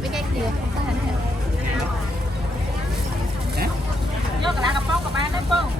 với cái kia vô cả lá cà phông cả ba đấy không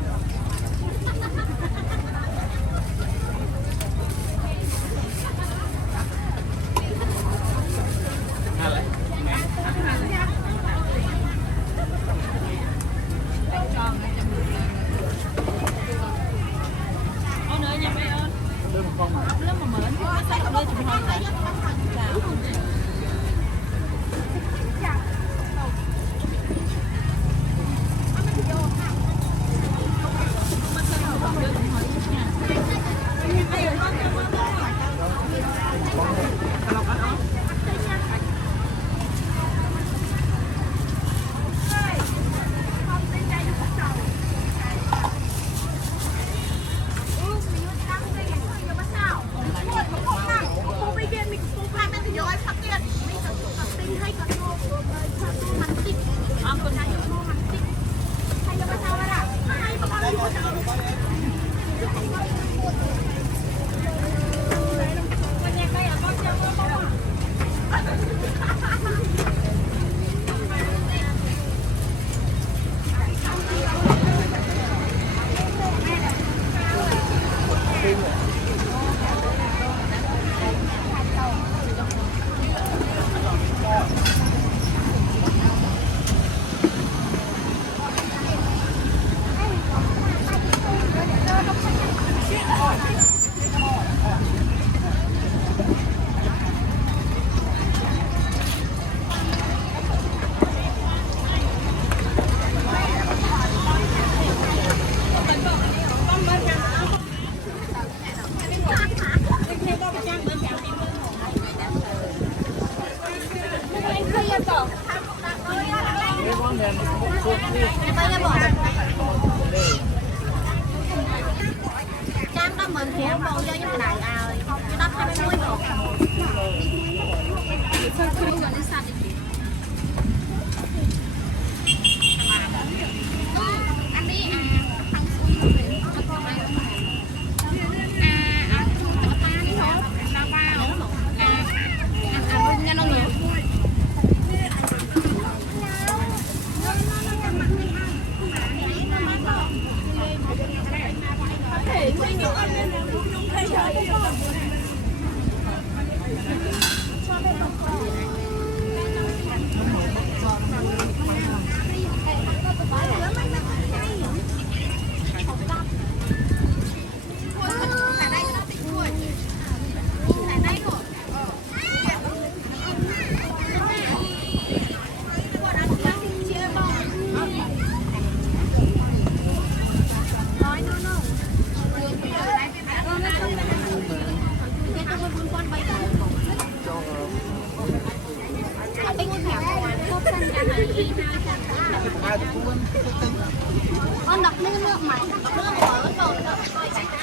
con đập nước nước mày nước mở rồi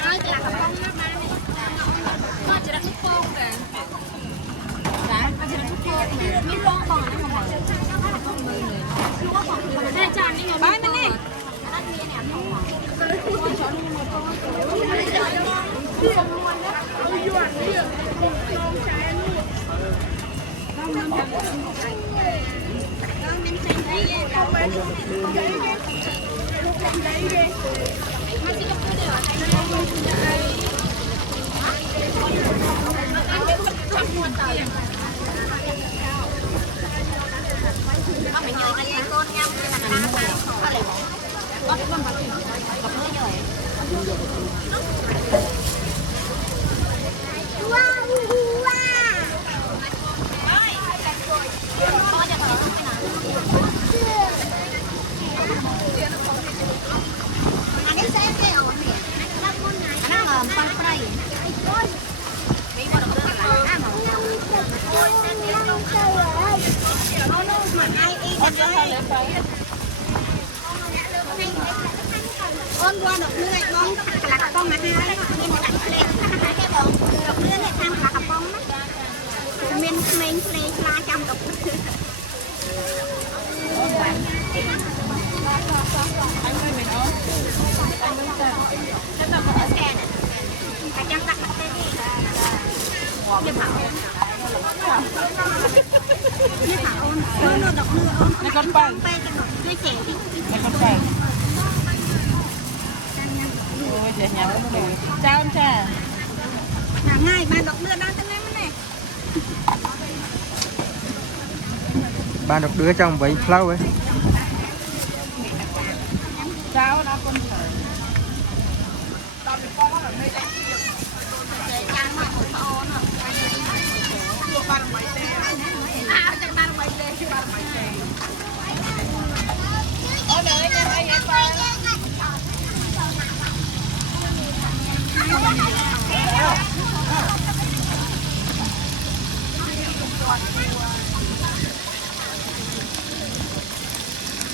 ai thì là cặp con nó ba này con chỉ là nước phô kìa dạ con chỉ là nước phô kìa nước phô còn nó không phải con mười người lúc đó còn đây tràn đi rồi bái bên đi nó nghe nè con chọn luôn một con con phải nhớ cái con nhau là cá sao có lẽ con phải gặp mới rồi con qua được lưới con là cặp con mà hai nhưng mà đặt lên hai cái bông được lưới này tham là cặp con đó miền mình la trong đục anh ơi mình ơi anh ơi chắc là có xe này phải chăng đặt cái đi để bảo nó đọc nữa ôn này con băng pe cái đọc cái trẻ đi này con băng ôi trẻ nhà nó đều chào anh cha cả ngày ba đọc nữa đang tên em này ba đọc đứa trong vậy lâu ấy chào nó con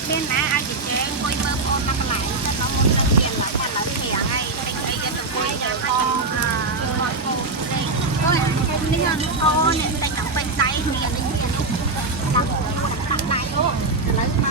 bên má ai chỉ chế quay bơm ôn năm lại cho nó muốn lên tiền lại nhà lấy thẻ ngay bên đây cho tụi quay giờ con con cô đây thôi bây giờ con này tay nắm bên tay thì là linh tiền lúc đặt tay ô lấy mà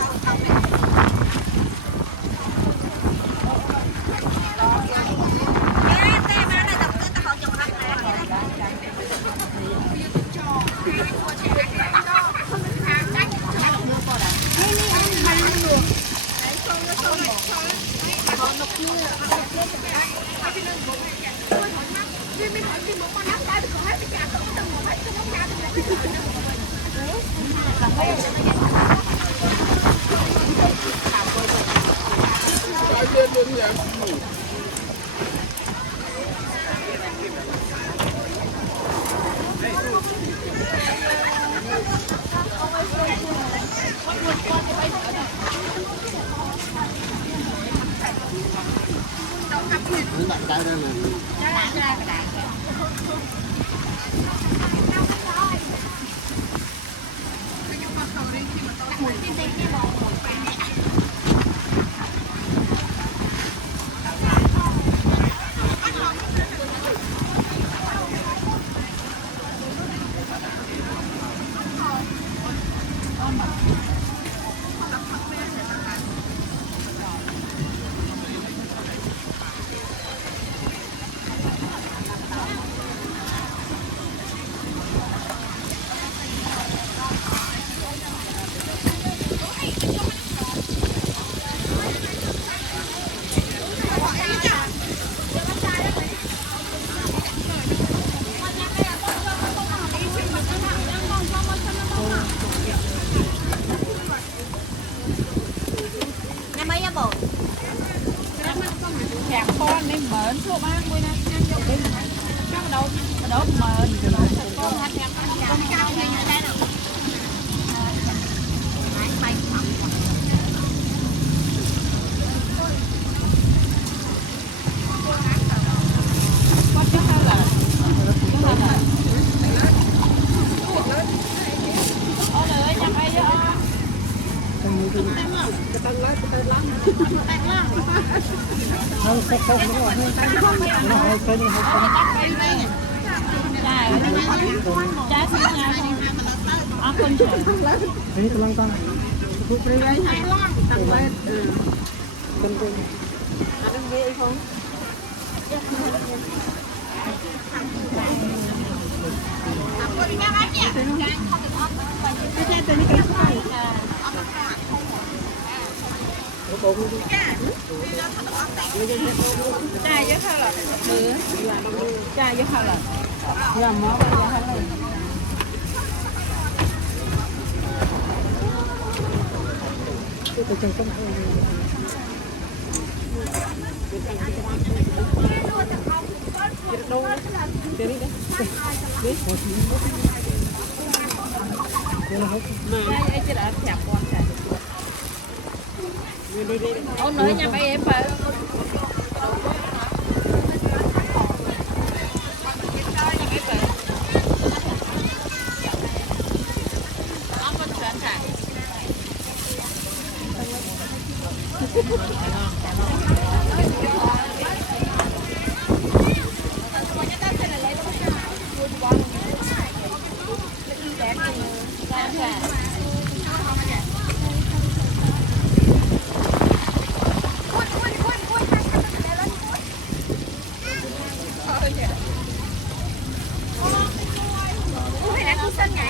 chạc con nên mến số ba mươi năm nó đâu mến con hai em con cao như thế nào trái xinh nhau con trời ini telang tang bu priwai tang bae kan ko ada ge iphone Aku di mana ya? Jangan kau tetap cái tên cái cái trai với thao là bữa trai với thao là làm món cái chân công ai chứ đã chạp con chả ông nói nhà bay em phải Ủa, này là khu sinh nhỉ?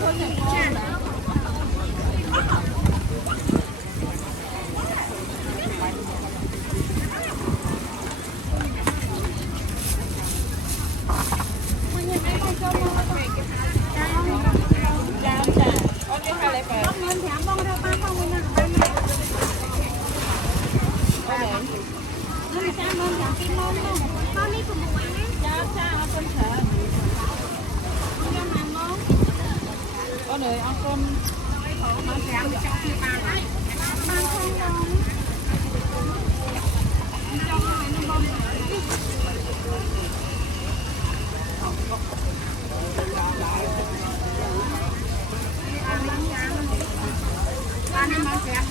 คนอย่างพ่อนะจ้าจ้าโอเคค่ะเลยไปเงินแถมบ้องเราป้าเข้ามือหนึ่งไปไหมโอเคเงินจ้าเงินแถมกินนมบ้างตอนนี้คุณบุ๋ยนะจ้าจ้าเอาคนเถอะเอาเงินแถมน้องก็เลยเอาคนมาแถมจะเอาที่ปางปางของน้องจองไหนน้องบอมร้านนี้มาแถม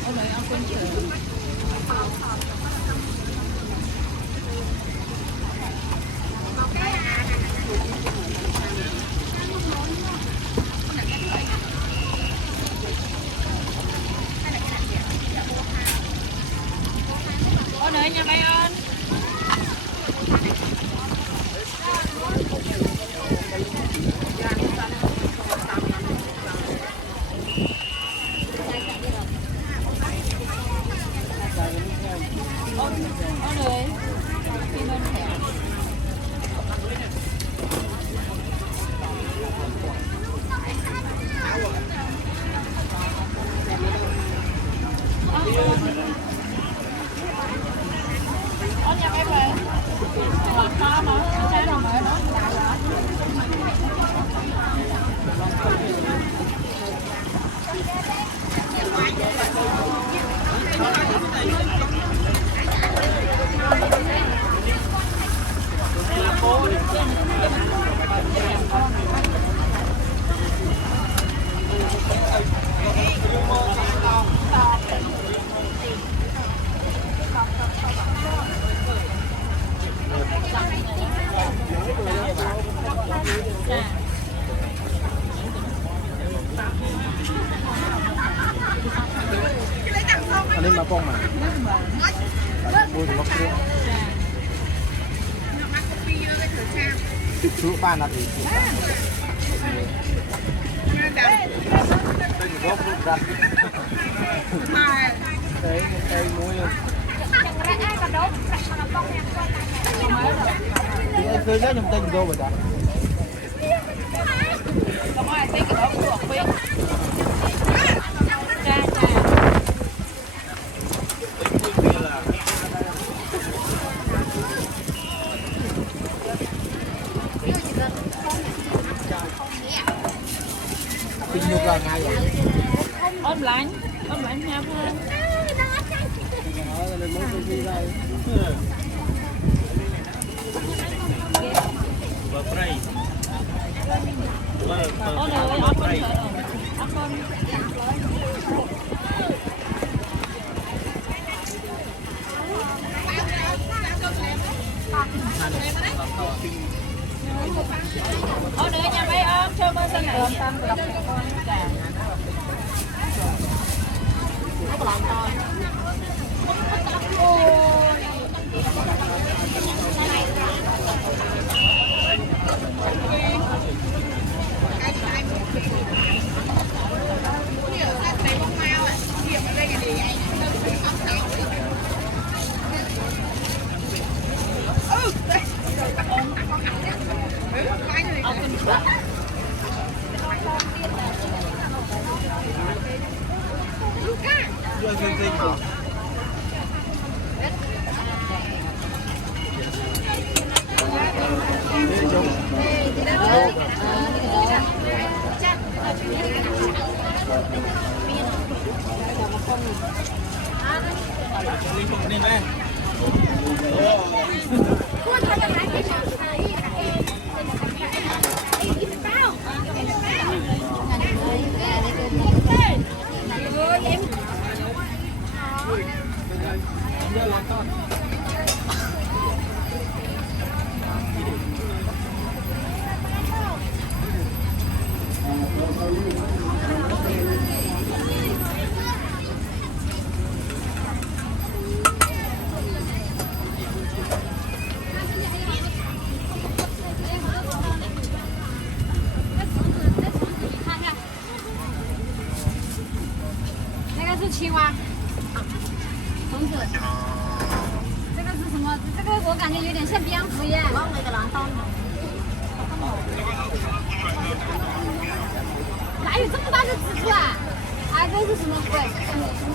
เอาเลยเอาคนเฉยเอาเลยยังไงอ่อนเอาเลยพี่นนท์แถมเอายังไงไปหลับตามาใช้หน่อยเนาะจ้า อันนี้มาป้องมาบูถึงล็อกเรื่องชุบ้านนัดอีกรบรูปดัดเฮ้ยไอ้มุ้ยไอ้เคยได้ยังเต็มโดบ่จ้ะ ต้องให้เซ็กกับเขาบวกไปจ้าจ้า กินยุกเราง่ายอย่าง ôm lạnh nha Phương ôi trời ơi ôm con ôm con ôi nữa nha mấy ôm cho bên sân này 连。这是青蛙，虫子。这个是什么？这个我感觉有点像蝙蝠耶。哪有这么大的蜘蛛啊？啊，这是什么鬼？